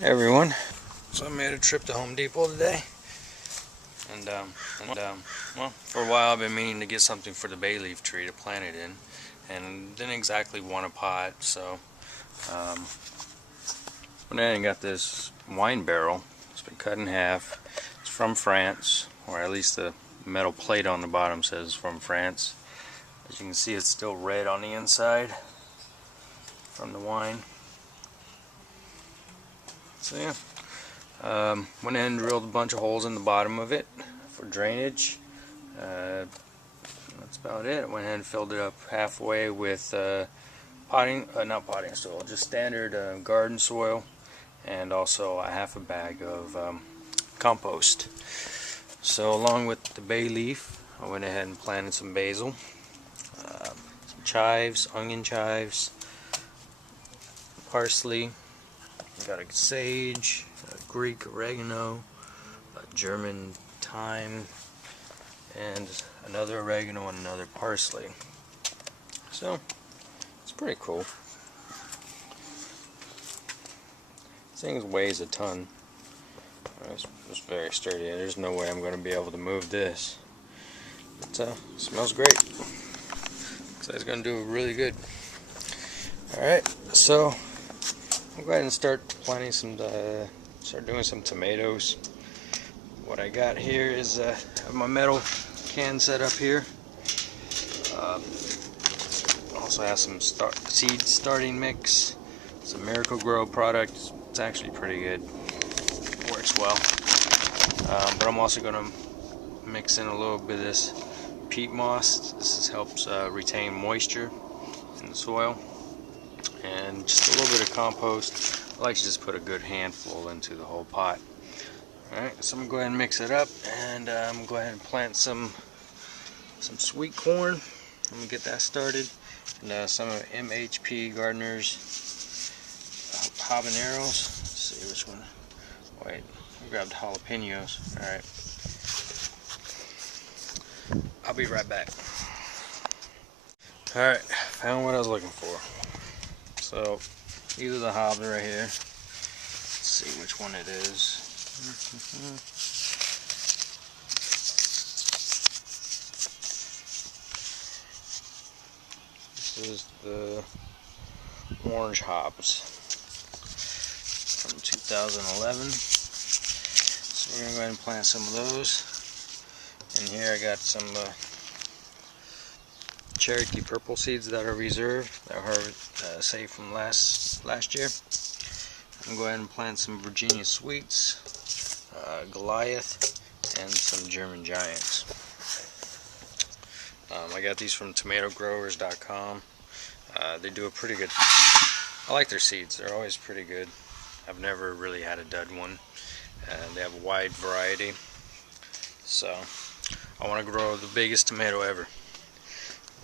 Hey everyone, so I made a trip to Home Depot today, and well, for a while I've been meaning to get something for the bay leaf tree to plant it in, and didn't exactly want a pot, so went ahead and got this wine barrel. It's been cut in half. It's from France, or at least the metal plate on the bottom says from France. As you can see, it's still red on the inside from the wine. So yeah. Went ahead and drilled a bunch of holes in the bottom of it for drainage. That's about it. Went ahead and filled it up halfway with not potting soil, just standard garden soil, and also a half a bag of compost. So along with the bay leaf, I went ahead and planted some basil, some chives, onion chives, parsley. Got a sage, a Greek oregano, a German thyme, and another oregano and another parsley. So it's pretty cool. This thing weighs a ton. It's very sturdy. There's no way I'm going to be able to move this. But it smells great. Looks like it's going to do really good. Alright, so I'll go ahead and start planting start doing some tomatoes. What I got here is I have my metal can set up here. Also have some seed starting mix. It's a Miracle-Gro product. It's actually pretty good. Works well. But I'm also going to mix in a little bit of this peat moss. This helps retain moisture in the soil. And just a little bit of compost. I like to just put a good handful into the whole pot. Alright, so I'm going to go ahead and mix it up, and I'm going to go ahead and plant some sweet corn. Let me get that started. And some of MHP Gardener's habaneros. Let's see which one. Wait, I grabbed jalapenos. Alright. I'll be right back. Alright, found what I was looking for. So, these are the hobs right here. Let's see which one it is. This is the orange hops from 2011. So we're going to go ahead and plant some of those. And here I got some Cherokee purple seeds that are reserved, that are saved from last year. I'm going to go ahead and plant some Virginia Sweets, Goliath, and some German Giants. I got these from tomatogrowers.com. They do a pretty good, I like their seeds, they're always pretty good. I've never really had a dud one. They have a wide variety. So I want to grow the biggest tomato ever.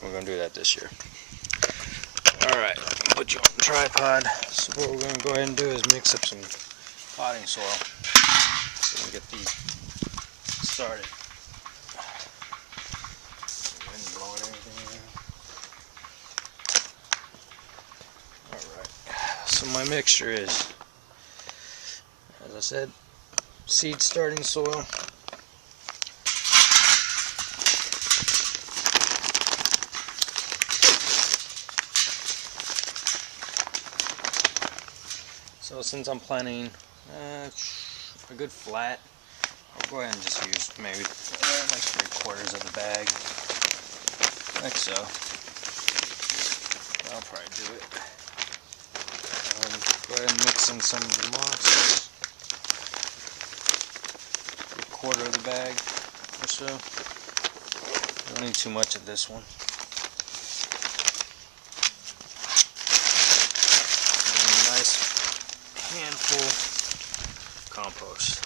We're going to do that this year. Alright, put you on the tripod. So what we're going to go ahead and do is mix up some potting soil so we can get these started. Wind blowing everything around. Alright, so my mixture is, as I said, seed starting soil, so since I'm planting a good flat, I'll go ahead and just use maybe like 3/4 of the bag, like so. I'll probably do it. Go ahead and mix in some of the moss, 1/4 of the bag or so. Don't need too much of this one. Handful of compost.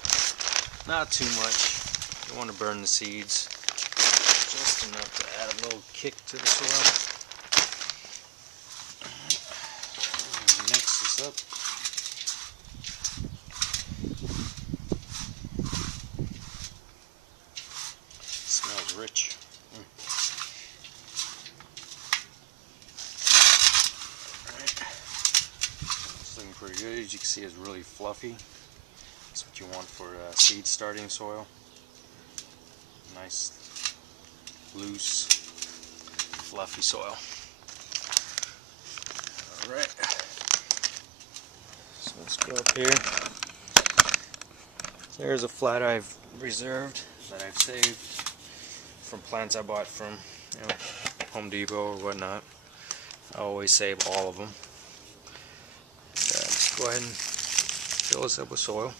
Not too much. You don't want to burn the seeds. Just enough to add a little kick to the soil. Mix this up. It smells rich. pretty good. As you can see, it's really fluffy. That's what you want for seed starting soil. Nice, loose, fluffy soil. Alright, so let's go up here. There's a flat I've reserved that I've saved from plants I bought from Home Depot or whatnot. I always save all of them. Just go ahead and fill this up with soil.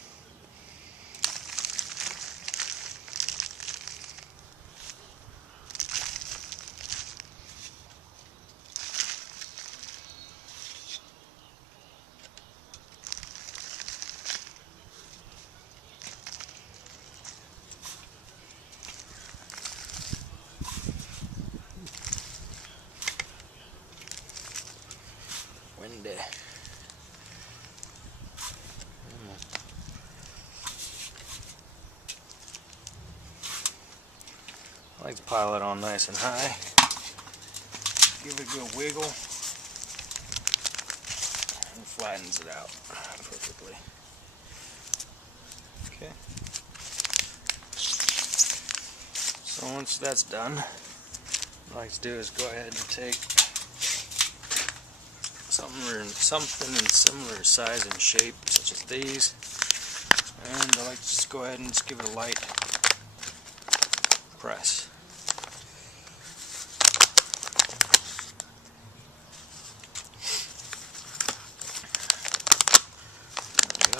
Windy. I like to pile it on nice and high. Give it a good wiggle. And flattens it out perfectly. Okay. So once that's done, what I like to do is go ahead and take something in similar size and shape, such as these, and I like to just go ahead and just give it a light press. There we go.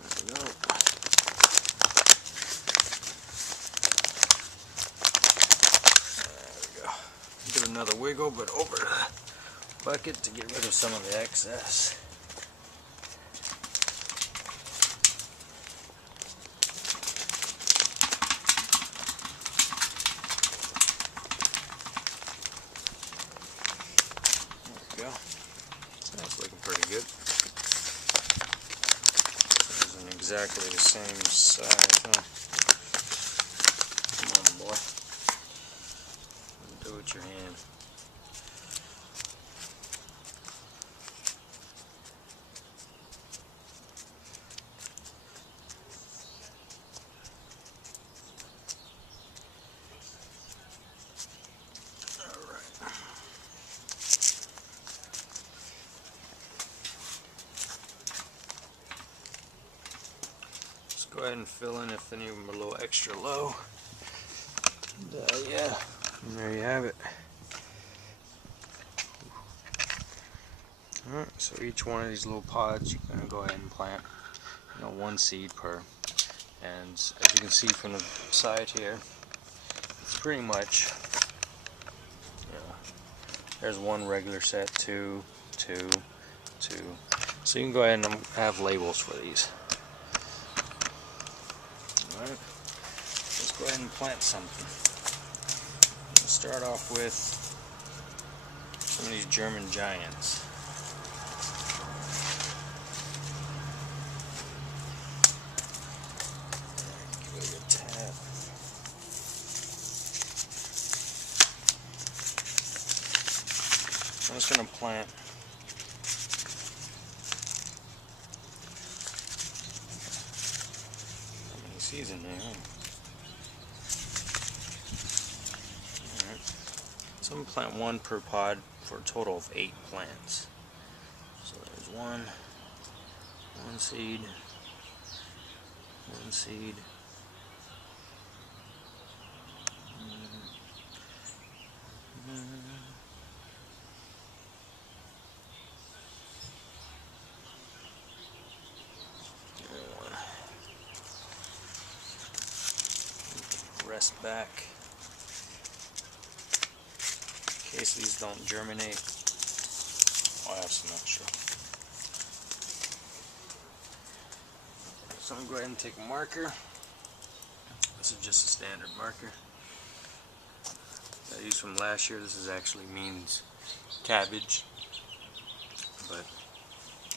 There we go. There we go. Give it another wiggle, but over the bucket to get rid of some of the excess. There we go. So that's looking pretty good. It isn't exactly the same size, huh? Come on, boy. Do it with your hand. Go ahead and fill in if any of them are a little extra low. And, yeah, and there you have it. Alright, so each one of these little pods you're going to go ahead and plant, one seed per. And as you can see from the side here, it's pretty much, there's one regular set, two. So you can go ahead and have labels for these. Alright, let's go ahead and plant something. We'll start off with some of these German giants. Give it a good tap. I'm just going to plant seeds in there. Alright. So I'm going to plant one per pod for a total of 8 plants. So there's one seed, one seed, rest back in case these don't germinate. I'll have some extra. So I'm going to go ahead and take a marker. This is just a standard marker that I used from last year. This is actually means cabbage, but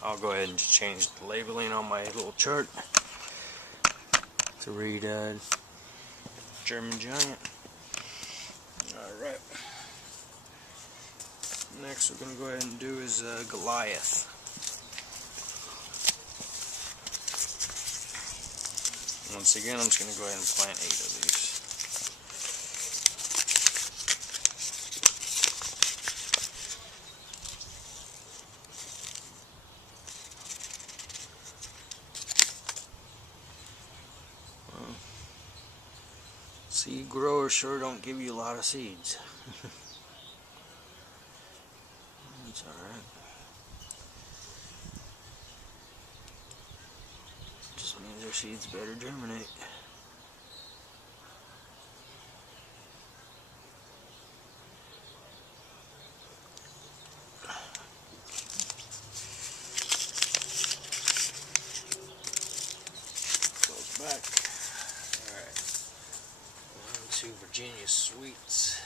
I'll go ahead and just change the labeling on my little chart to read German giant. Alright. Next we're going to go ahead and do is Goliath. Once again, I'm just going to go ahead and plant 8 of these. Seed growers sure don't give you a lot of seeds. It's alright. Just means their seeds better germinate. Goes back. Alright. On to Virginia Sweets.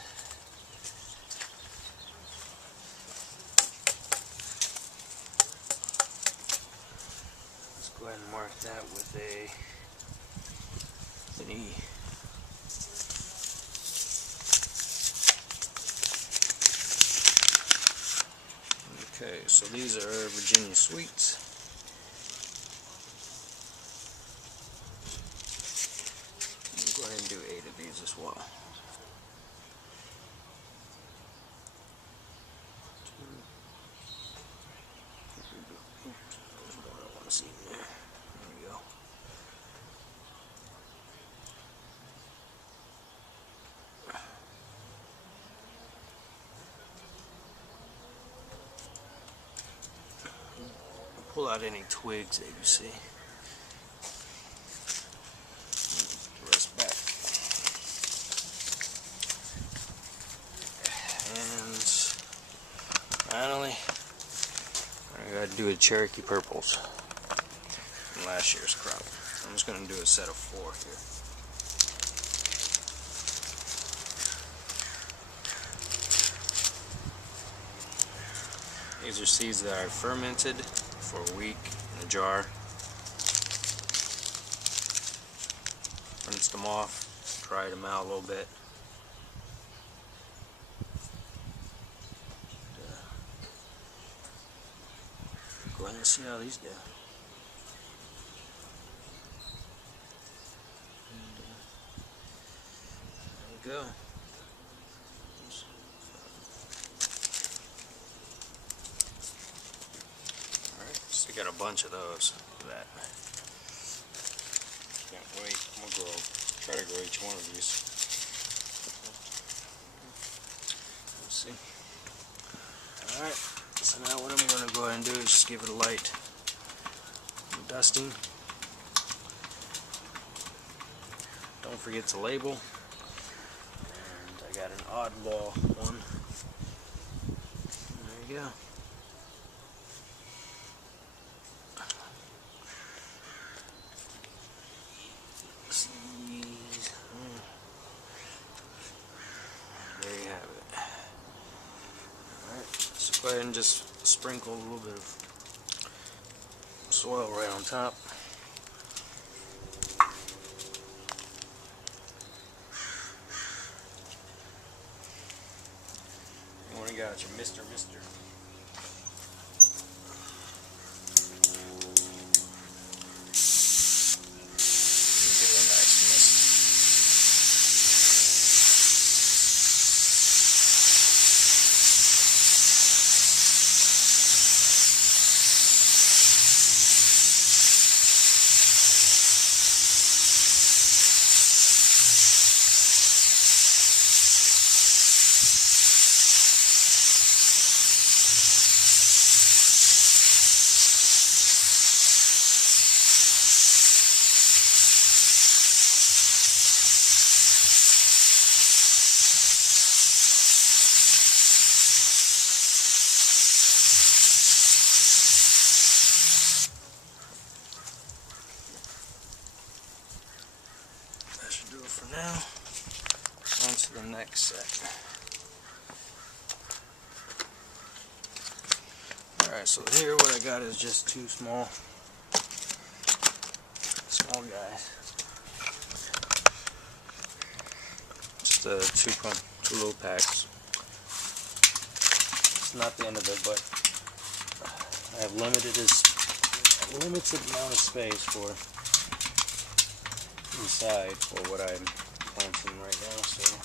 Go ahead and mark that with an E. Okay, so these are Virginia Sweets. Go ahead and do 8 of these as well. 2. Oops, there's more I want to see in there. There we go. Pull out any twigs that you see. The rest back. And finally, I gotta do a Cherokee Purples from last year's crop. I'm just gonna do a set of 4 here. These are seeds that I fermented for a week in a jar. Rinsed them off, dried them out a little bit. Go ahead and see how these do. There you go. So got a bunch of those. Look at that. Can't wait. I'm gonna try to grow each one of these. Let's see. Alright, so now what I'm gonna go ahead and do is just give it a light dusting. Don't forget to label. And I got an oddball one. There you go. There you have it. Alright, so go ahead and just sprinkle a little bit of soil right on top. And what do you got? Your Mr. Do it for now. On to the next set. Alright, so here what I got is just 2 small guys. Just 2 little packs. it's not the end of it, but I have limited amount of space for inside for what I'm planting right now, so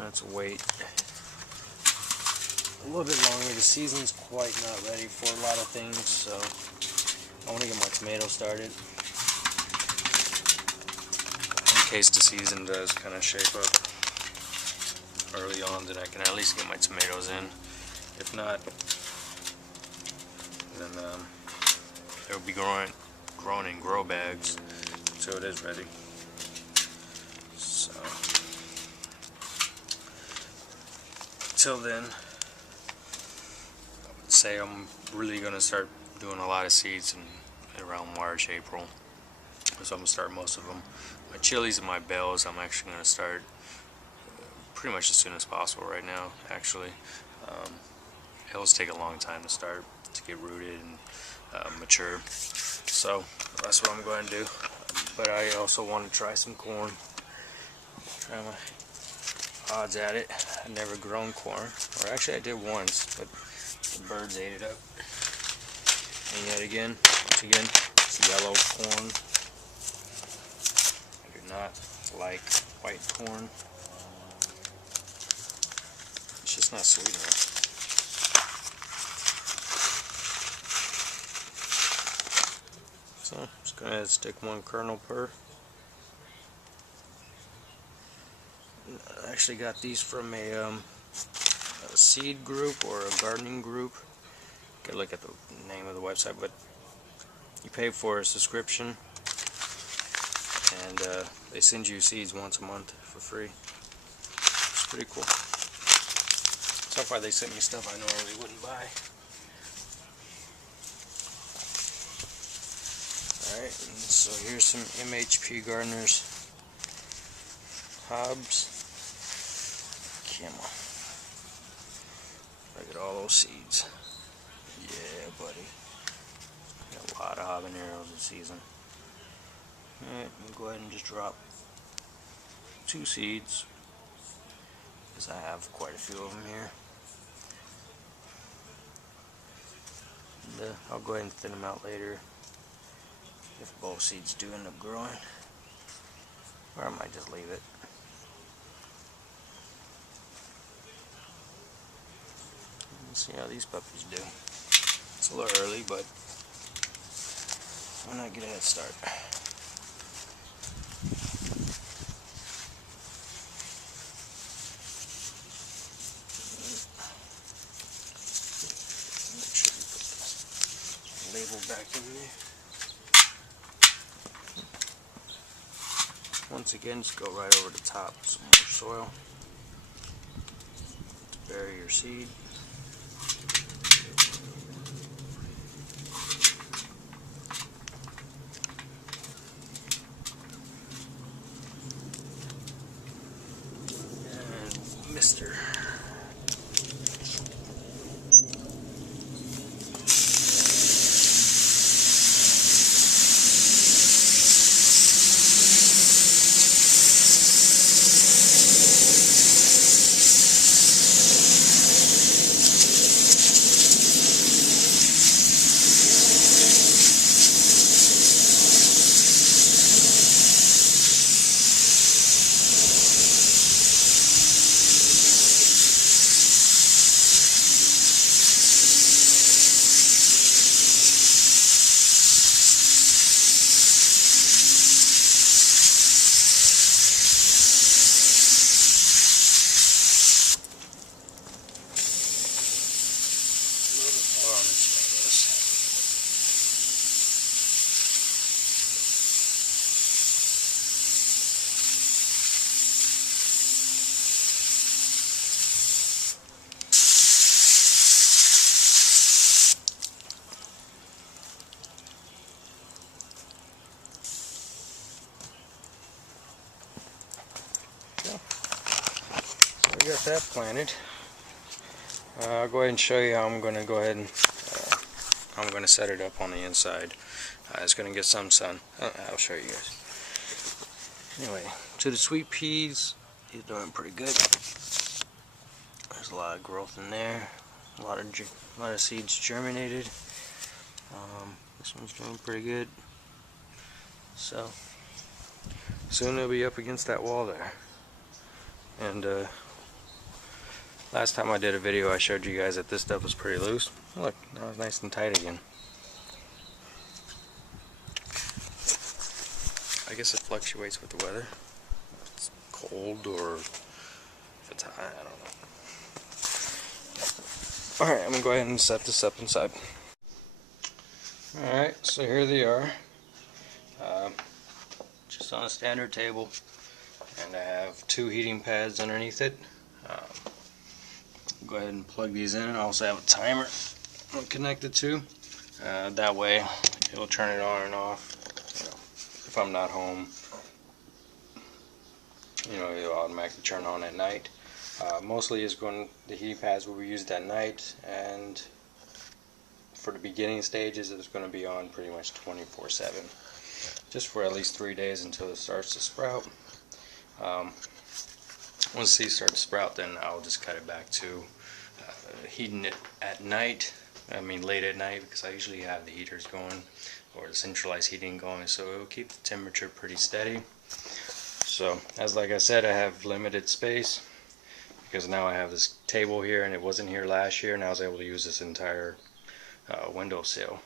let's wait a little bit longer. The season's quite not ready for a lot of things, so I want to get my tomatoes started in case the season does kind of shape up early on, then I can at least get my tomatoes in. If not, then they'll be grown in grow bags until it is ready. So until then, I would say I'm really going to start doing a lot of seeds in around March, April. So I'm going to start most of them. My chilies and my bells I'm actually going to start pretty much as soon as possible right now, actually. It'll take a long time to start, to get rooted and mature. So that's what I'm going to do. But I also want to try some corn. Try my odds at it. I've never grown corn. Or actually I did once, but the birds ate it up. And yet again, once again, it's yellow corn. I do not like white corn. It's just not sweet enough. So I'm just going to stick one kernel per. I actually got these from a seed group or a gardening group. Gotta look at the name of the website, but you pay for a subscription and they send you seeds once a month for free. It's pretty cool. So far they sent me stuff I normally wouldn't buy. Alright, so here's some MHP Gardeners Hobbs. Come on. Look at all those seeds. Yeah, buddy. Got a lot of habaneros this season. Alright, I'm going to go ahead and just drop 2 seeds, because I have quite a few of them here. And, I'll go ahead and thin them out later if both seeds do end up growing, or I might just leave it. Let's see how these puppies do. It's a little early, but why not get a head start? Make sure you put the label back in there. Once again, just go right over the top with some more soil to bury your seed. And Mr. We got that planted. I'll go ahead and show you how I'm going to go ahead and I'm going to set it up on the inside. It's going to get some sun. I'll show you guys. Anyway, to the sweet peas, he's doing pretty good. There's a lot of growth in there. A lot of seeds germinated. This one's doing pretty good. So soon they'll be up against that wall there. And last time I did a video, I showed you guys that this stuff was pretty loose. Look, now it's nice and tight again. I guess it fluctuates with the weather. If it's cold or if it's high, I don't know. Alright, I'm going to go ahead and set this up inside. Alright, so here they are. Just on a standard table. And I have 2 heating pads underneath it. Go ahead and plug these in. I also have a timer I'm connected to. That way it'll turn it on and off. If I'm not home, it'll automatically turn on at night. Mostly the heating pads will be used at night, and for the beginning stages it's going to be on pretty much 24/7, just for at least 3 days until it starts to sprout. Once the seeds start to sprout, then I'll just cut it back to heating it at night. I mean late at night, because I usually have the heaters going, or the centralized heating going, so it will keep the temperature pretty steady. So like I said, I have limited space because now I have this table here, and it wasn't here last year, and I was able to use this entire windowsill.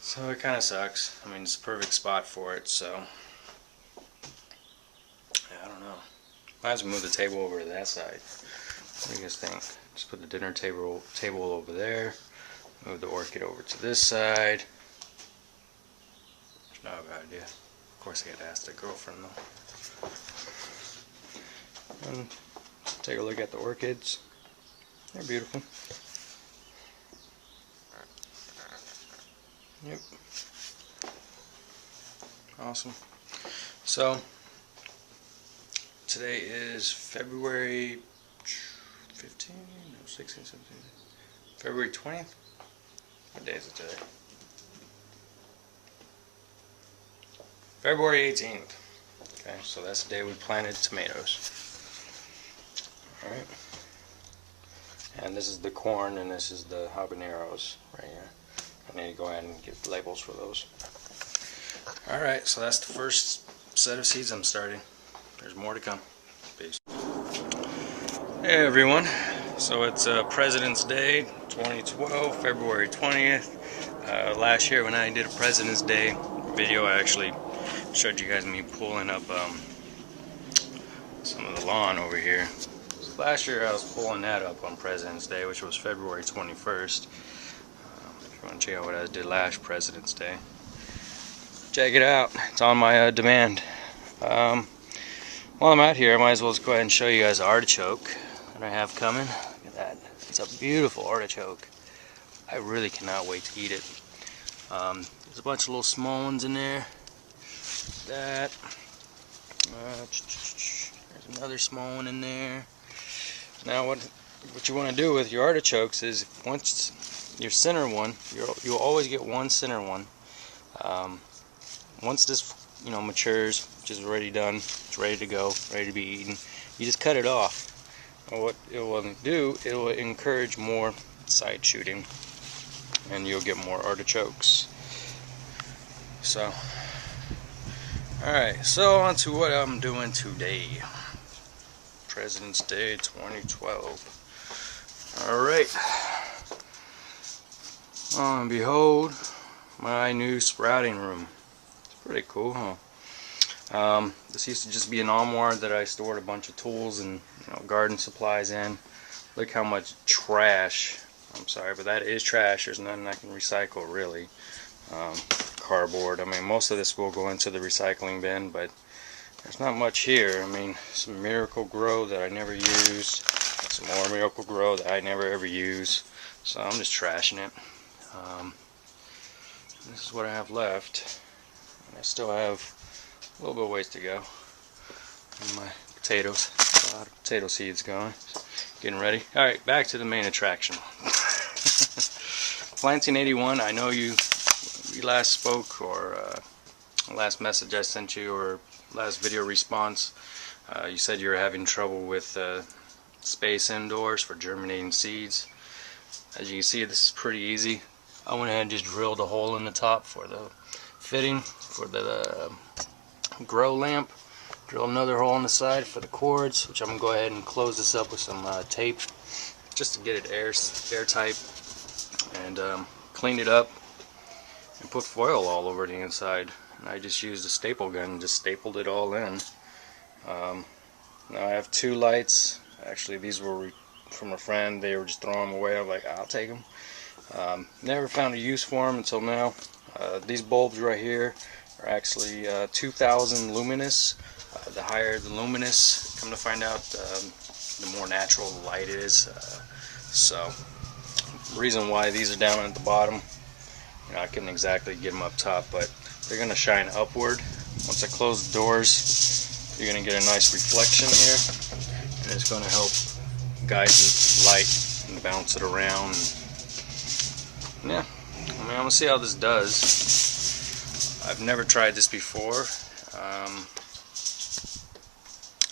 So it kind of sucks. I mean, it's a perfect spot for it, so yeah, I don't know. Might as well move the table over to that side. What do you guys think? Just put the dinner table over there. Move the orchid over to this side. It's not a bad idea. Of course, I got to ask the girlfriend though. And take a look at the orchids. They're beautiful. Yep. Awesome. So today is February 15, no, 16, 17, February 20th. What day is it today? February 18th. Okay, so that's the day we planted tomatoes. Alright. And this is the corn, and this is the habaneros right here. I need to go ahead and get labels for those. Alright, so that's the first set of seeds I'm starting. There's more to come. Peace. Hey everyone. So it's President's Day 2012, February 20th. Last year when I did a President's Day video, I actually showed you guys me pulling up some of the lawn over here. So last year I was pulling that up on President's Day, which was February 21st. If you want to check out what I did last President's Day, check it out. It's on my demand. While I'm out here, I might as well just go ahead and show you guys the artichoke that I have coming. Look at that. It's a beautiful artichoke. I really cannot wait to eat it. There's a bunch of little small ones in there. That. There's another small one in there. Now what you want to do with your artichokes is, once your center one, you'll always get one center one. Once this matures, which is already done, it's ready to go, ready to be eaten, you just cut it off. And what it will do, it will encourage more side shooting, and you'll get more artichokes. So, alright, so on to what I'm doing today. President's Day 2012. Alright. And behold, my new sprouting room. It's pretty cool, huh? This used to just be an armoire that I stored a bunch of tools and garden supplies in. Look how much trash. I'm sorry, but that is trash. There's nothing I can recycle, really. Cardboard. I mean, most of this will go into the recycling bin, but there's not much here. I mean, some Miracle Grow that I never used. Some more Miracle Grow that I never ever use. So I'm just trashing it. This is what I have left. And I still have a little bit of ways to go. And my potatoes. A lot of potato seeds going. Getting ready. Alright, back to the main attraction. Planting 81, I know we last spoke, or last message I sent you, or last video response, you said you were having trouble with space indoors for germinating seeds. As you can see, this is pretty easy. I went ahead and just drilled a hole in the top for the fitting for the grow lamp. Drill another hole on the side for the cords, which I'm going to go ahead and close this up with some tape just to get it airtight, and clean it up and put foil all over the inside. And I just used a staple gun and just stapled it all in. Now I have 2 lights. Actually, these were from a friend. They were just throwing them away. I'm like, I'll take them. Never found a use for them until now. These bulbs right here are actually 2000 luminous. The higher the luminous, come to find out, the more natural the light is. So, reason why these are down at the bottom, I couldn't exactly get them up top, but they're going to shine upward. Once I close the doors, you're going to get a nice reflection here, and it's going to help guide the light and bounce it around. And yeah, I'm going to see how this does. I've never tried this before.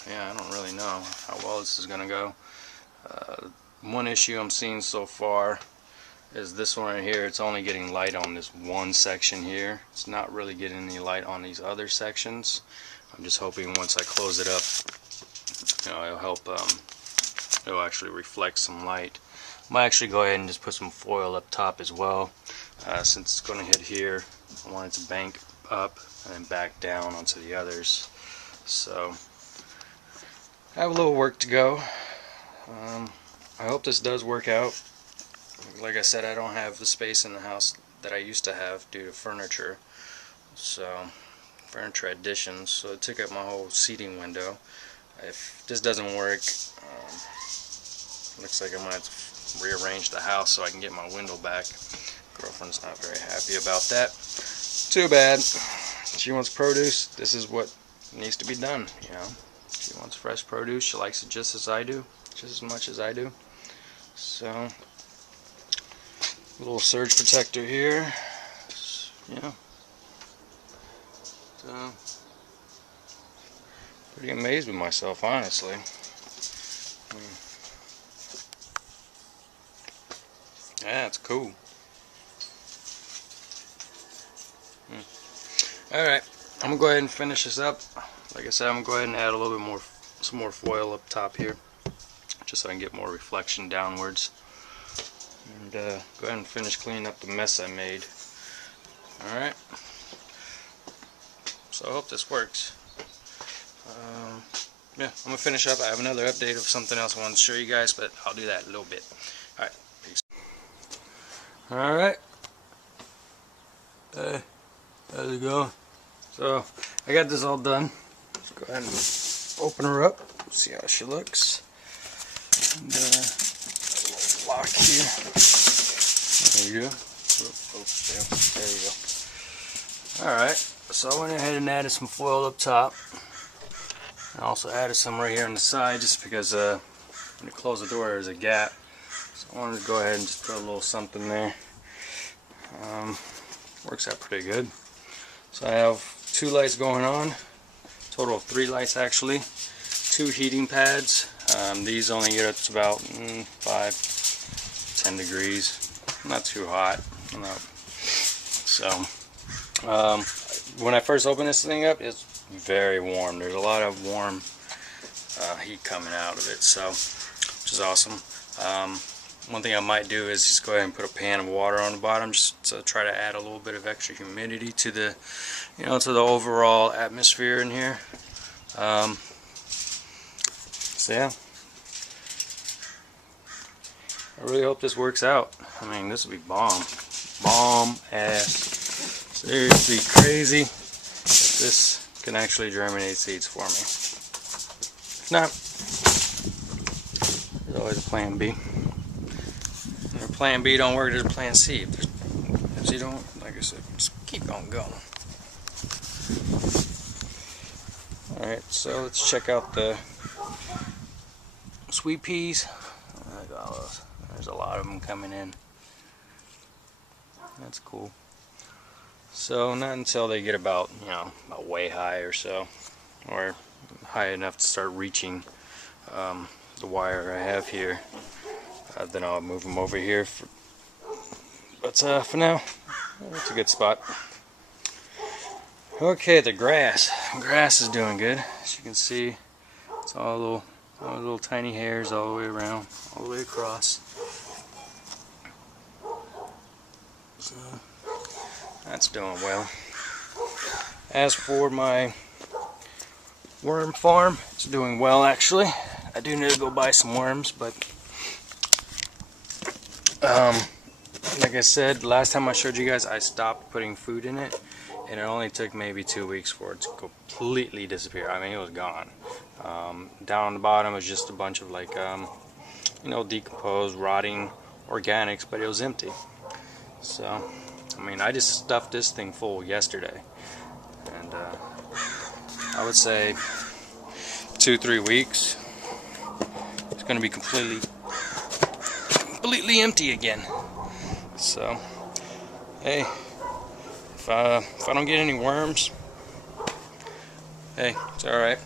Yeah, I don't really know how well this is going to go. One issue I'm seeing so far is this one right here. It's only getting light on this one section here. It's not really getting any light on these other sections. I'm just hoping once I close it up, it'll help, it'll actually reflect some light. I might actually go ahead and just put some foil up top as well, since it's going to hit here. I want it to bank up and then back down onto the others. So I have a little work to go. I hope this does work out. Like I said, I don't have the space in the house that I used to have due to furniture. So, furniture additions. So it took up my whole seating window. If this doesn't work, looks like I might have to rearrange the house so I can get my window back. Girlfriend's not very happy about that. Too bad. She wants produce. This is what needs to be done, She wants fresh produce. She likes it just as I do, just as much as I do. So, a little surge protector here. Yeah. So, pretty amazed with myself, honestly. Yeah, it's cool. Alright, I'm going to go ahead and finish this up. Like I said, I'm going to go ahead and add a little bit more, some more foil up top here, just so I can get more reflection downwards. And go ahead and finish cleaning up the mess I made. Alright, so I hope this works. Yeah, I'm going to finish up. I have another update of something else I want to show you guys, but I'll do that in a little bit. Alright, peace. Alright. Hey, how's it going? So, I got this all done. Let's go ahead and open her up, see how she looks. And, lock here. There you go. There you go. Alright, so I went ahead and added some foil up top. I also added some right here on the side just because when you close the door there's a gap. So I wanted to go ahead and just put a little something there. Works out pretty good. So I have 2 lights going on. Total of 3 lights actually. 2 heating pads. These only get up to about 5-10 degrees. Not too hot. So when I first opened this thing up, it's very warm. There's a lot of warm heat coming out of it, so which is awesome. One thing I might do is just go ahead and put a pan of water on the bottom, just to try to add a little bit of extra humidity to the, to the overall atmosphere in here. So yeah, I really hope this works out. I mean, this will be bomb ass. Seriously crazy if this can actually germinate seeds for me. If not, there's always a plan B. If plan B don't work, there's a plan C. If you don't, like I said, just keep on going. Alright, so let's check out the sweet peas. There's a lot of them coming in. That's cool. So not until they get about, about way high or so, or high enough to start reaching the wire I have here. Then I'll move them over here. But for now, it's a good spot. Okay, the grass. Grass is doing good. As you can see, it's all little tiny hairs all the way around, all the way across. So that's doing well. As for my worm farm, it's doing well actually. I do need to go buy some worms, but like I said, last time I showed you guys, I stopped putting food in it, and it only took maybe 2 weeks for it to completely disappear. I mean, it was gone. Down on the bottom was just a bunch of like, you know, decomposed, rotting organics, but it was empty. So, I mean, I just stuffed this thing full yesterday, and I would say 2-3 weeks, it's going to be completely empty again. So, hey, if I don't get any worms, hey, it's alright.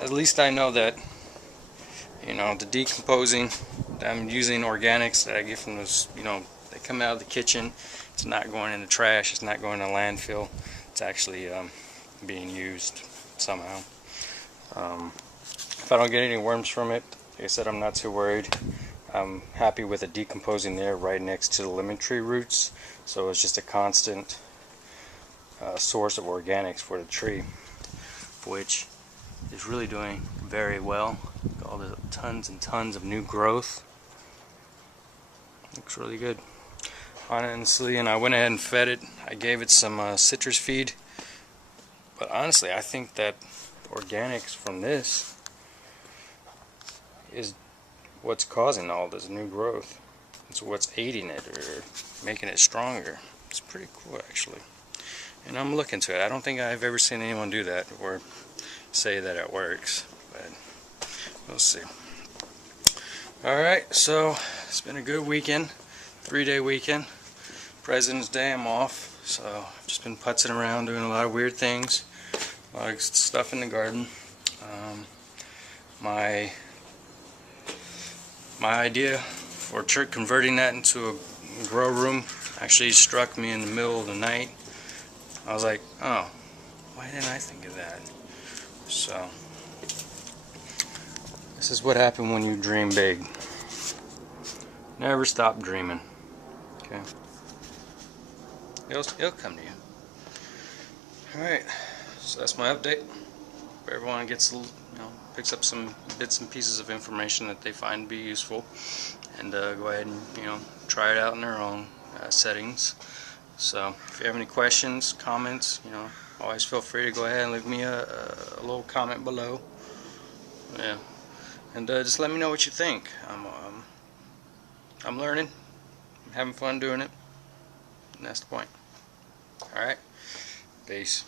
At least I know that, you know, the decomposing, I'm using organics that I get from those, you know, they come out of the kitchen. It's not going in the trash, it's not going to landfill. It's actually being used somehow. If I don't get any worms from it, like I said, I'm not too worried. I'm happy with it decomposing there right next to the lemon tree roots, so it's just a constant source of organics for the tree, which is really doing very well. All the tons and tons of new growth. Looks really good. Honestly, and I went ahead and fed it. I gave it some citrus feed, but honestly, I think that organics from this is what's causing all this new growth. It's what's aiding it or making it stronger. It's pretty cool actually, and I'm looking to it. I don't think I've ever seen anyone do that or say that it works, but we'll see. Alright, so it's been a good weekend, 3-day weekend. President's Day, I'm off, so I've just been putzing around doing a lot of weird things, a lot of stuff in the garden. My idea for converting that into a grow room actually struck me in the middle of the night. I was like, oh, why didn't I think of that? So, this is what happened when you dream big. Never stop dreaming. Okay? It'll come to you. Alright, so that's my update. Hope everyone gets, picks up some bits and pieces of information that they find to be useful, and go ahead and, try it out in their own settings. So, if you have any questions, comments, always feel free to go ahead and leave me a little comment below. Yeah, and just let me know what you think. I'm learning, I'm having fun doing it, and that's the point. Alright, peace.